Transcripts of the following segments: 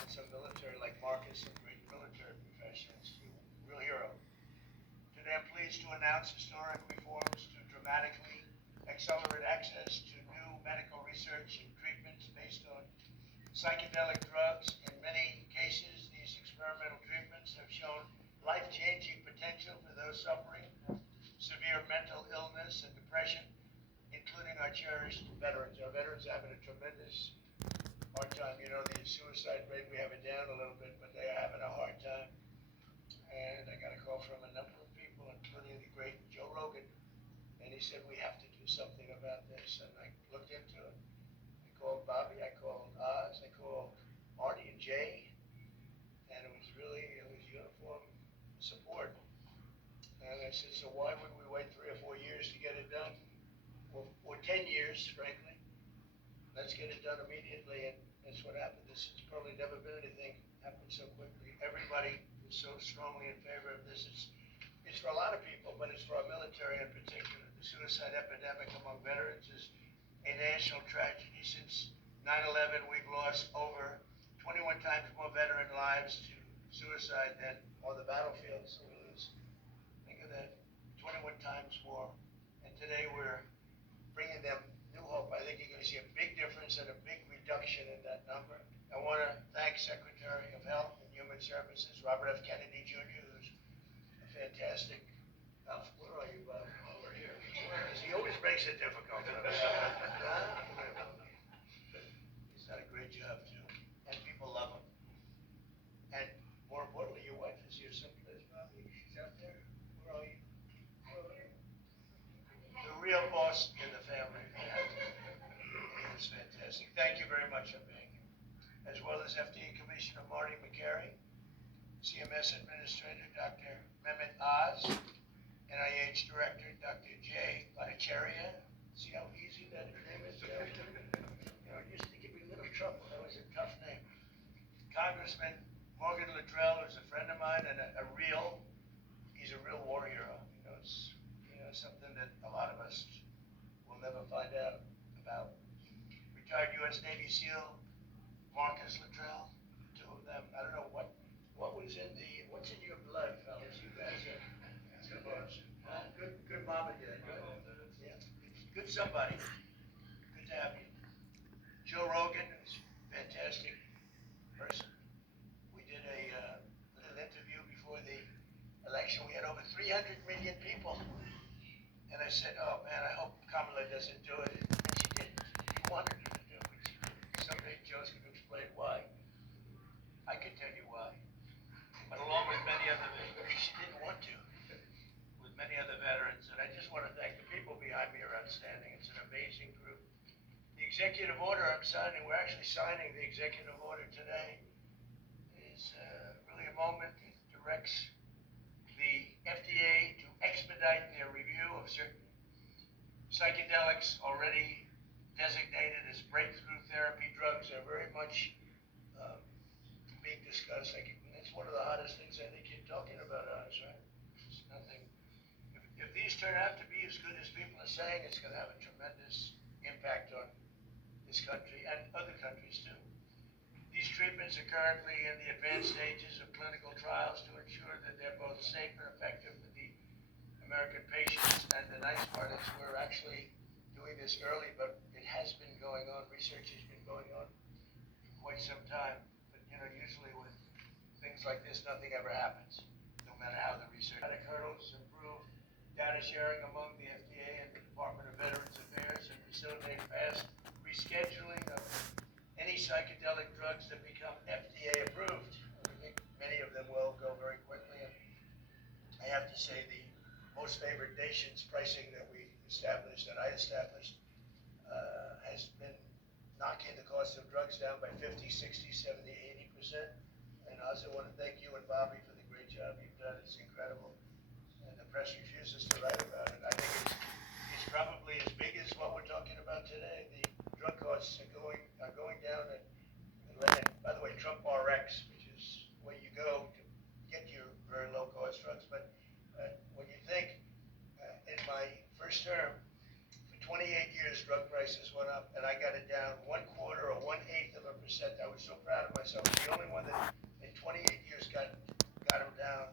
and some military like Marcus, some great military professionals, too. Real hero. Today I'm pleased to announce historic reforms to dramatically accelerate access to new medical research and treatments based on psychedelic drugs. In many cases, these experimental treatments have shown life-changing potential for those suffering severe mental illness and depression, including our cherished veterans. Our veterans are having a tremendous hard time. You know, the suicide rate, we have it down a little bit, but they are having a hard time. And I got a call from a number of people, including the great Joe Rogan, and he said, we have to do something about this. And I looked into it. I called Bobby, I called Oz, I called Marty and Jay, and it was uniform support. And I said, so why would we wait 3 or 4 years to get it done? Or 10 years, frankly. Let's get it done immediately, and that's what happened. This has probably never been anything happened so quickly. Everybody is so strongly in favor of this. It's for a lot of people, but it's for our military in particular. The suicide epidemic among veterans is a national tragedy. Since 9/11, we've lost over 21 times more veteran lives to suicide than on the battlefield. So we lose, think of that, 21 times more. And today we're bringing them new hope. I think you're going to see a big difference and a big reduction in that number. I want to thank Secretary of Health and Human Services, Robert F. Kennedy Jr., who's a fantastic. Where are you, Bob? Over here. He always makes it difficult. He's done a great job, too. And people love him. And more importantly, your wife is here someplace, Bobby. She's out there. Where are you? The real boss in the family. It's fantastic. Thank you very much for being here. As well as FDA Commissioner Marty McCary, CMS Administrator Dr. Mehmet Oz, NIH Director Dr. Jay Bhattacharya. See how easy that name is? You know, it used to give me a little trouble. That was a tough name. Congressman Morgan Luttrell, who's a friend of mine and he's a real war hero. It's something that a lot of us will never find out about. Retired U.S. Navy SEAL Marcus Luttrell, two of them. I don't know what's in your blood, fellas. You guys are good mom and dad. Good. Yeah. Good somebody. Good to have you. Joe Rogan, who's a fantastic person. We did a little interview before the election. We had over 300 million people. And I said, oh man, I hope Kamala doesn't do it. And she didn't. She wanted her to do it, but she didn't. Someday Joe's going to explain why. I can tell you why. But along with many other, she didn't want to, with many other veterans. And I just want to thank the people behind me are outstanding. It's an amazing group. The executive order I'm signing, we're actually signing the executive order today, is really a moment that directs the FDA to expedite their review of certain psychedelics already designated as breakthrough therapy drugs are very much being discussed. It's one of the hottest things I think you're talking about, Oz, right? It's nothing. If these turn out to be as good as people are saying, it's going to have a tremendous impact on this country and other countries too. These treatments are currently in the advanced stages of clinical trials to ensure that they're both safe and effective for the American patients. And the nice part is we're actually doing this early, but it has been going on. Research has been going on for quite some time. But usually with things like this, nothing ever happens, no matter how the research. Hurdles improve data sharing among the FDA and the Department of Veterans Affairs and facilitate fast rescheduling of any psychedelic drugs that become FDA approved. I think many of them will go very quickly. And I have to say the most favored nations pricing that we established, that I established, has been knocking the cost of drugs down by 50, 60, 70, 80%. And I also want to thank you and Bobby for the great job you've done. It's incredible. And the press refuses to write about it. I think it's probably as big as what we're talking about today. The drug costs are going down. And by the way, Trump RX, which is where you go to get your very low cost drugs. But when you think in my first term, for 28 years, drug prices went up, and I got it down 1/4 or 1/8 of a percent. I was so proud of myself. price. I was the only one that in 28 years got them down.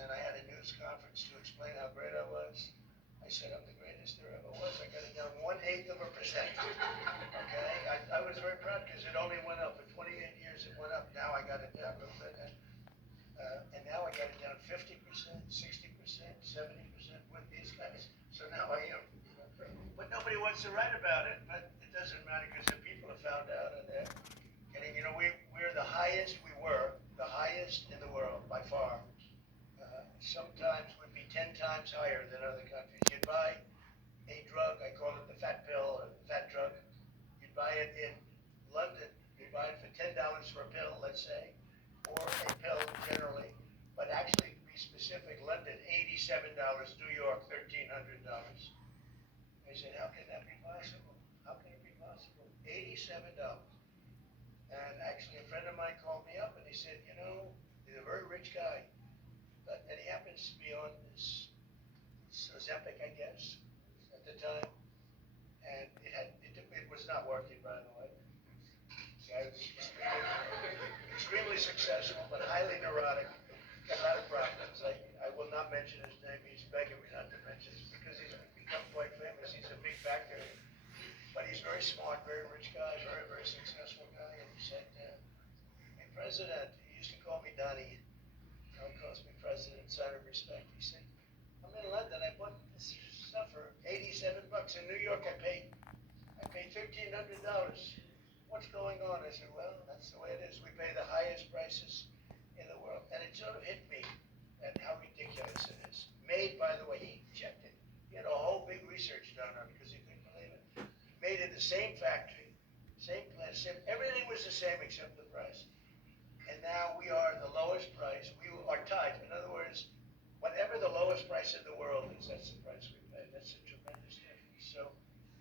And I had a news conference to explain how great I was. I said, I'm the greatest there ever was. I got it down 1/8%. Okay? I was very proud because it only went up. For 28 years it went up. Now I got it down a little bit. And now I got it down 50%, 60%, 70% with these guys. So now I am. But nobody wants to write about it. But it doesn't matter because the people have found out and they're getting, we're the highest, we were the highest in the world by far. Sometimes would be 10 times higher than other countries. You'd buy a drug, I call it the fat pill or the fat drug. You'd buy it in London, you'd buy it for $10 for a pill, let's say, or a pill generally, but actually to be specific, London, $87, New York, $1,300. I said, how can that be possible? How can it be possible? $87. And actually a friend of mine called me up and he said, he's a very rich guy. And he happens to be on this Ozempic, I guess, at the time, and it was not working, by the way. So I was extremely successful, but highly neurotic, got a lot of problems. I will not mention his name. He's begging me not to mention it because he's become quite famous. He's a big factor, but he's very smart, very rich guy, very, very successful guy. And he said, "Hey, President," he used to call me Donnie. He calls me President, sign of respect. He said, I'm in London, I bought this stuff for $87. In New York, I paid $1,300. What's going on? I said, well, that's the way it is. We pay the highest prices in the world. And it sort of hit me at how ridiculous it is. Made, by the way, he checked it. He had a whole big research done on it because he couldn't believe it. Made in the same factory, same plant, everything was the same except the price. And now we are the lowest price. We are tied. In other words, whatever the lowest price in the world is, that's the price we pay. That's a tremendous difference. So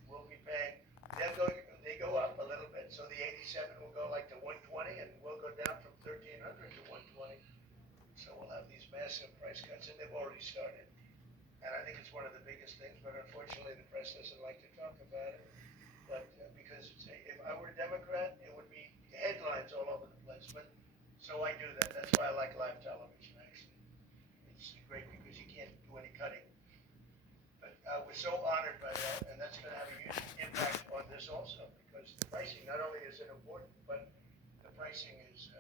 we'll be paying. They go up a little bit. So the 87 will go like to 120, and we'll go down from 1,300 to 120. So we'll have these massive price cuts, and they've already started. And I think it's one of the biggest things. But unfortunately, the press doesn't like to talk about it. But because if I were a Democrat, it would be headlines all over the place. But so I do that. That's why I like live television, actually. It's great because you can't do any cutting. But we're so honored by that, and that's going to have a huge impact on this also, because the pricing, not only is it important, but the pricing is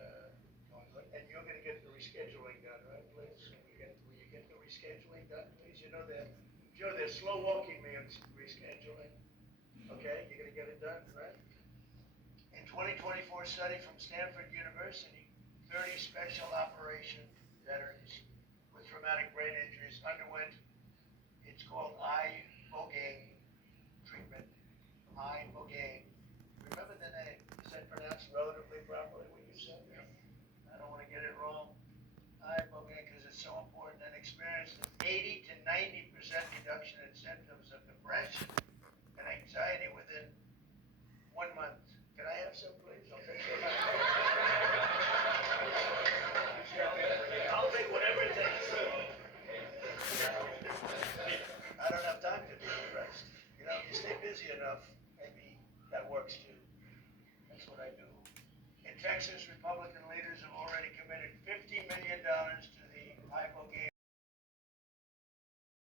going good. And you're going to get the rescheduling done, right, please? Will you get the rescheduling done, please? Joe, they're slow walking me on rescheduling. Okay, you're going to get it done, right? In 2024 study from Stanford University, 30 special operation veterans with traumatic brain injuries underwent, it's called ibogaine treatment. Ibogaine. Remember the name? Is that pronounced relatively properly what you said? Yeah. I don't want to get it wrong. Ibogaine, because it's so important, and experienced an 80 to 90% reduction in symptoms of depression and anxiety within 1 month. Can I have some, please? I'll take some. I'll take whatever it takes. I don't have time to be depressed. You stay busy enough, maybe that works too. That's what I do. In Texas, Republican leaders have already committed $50 million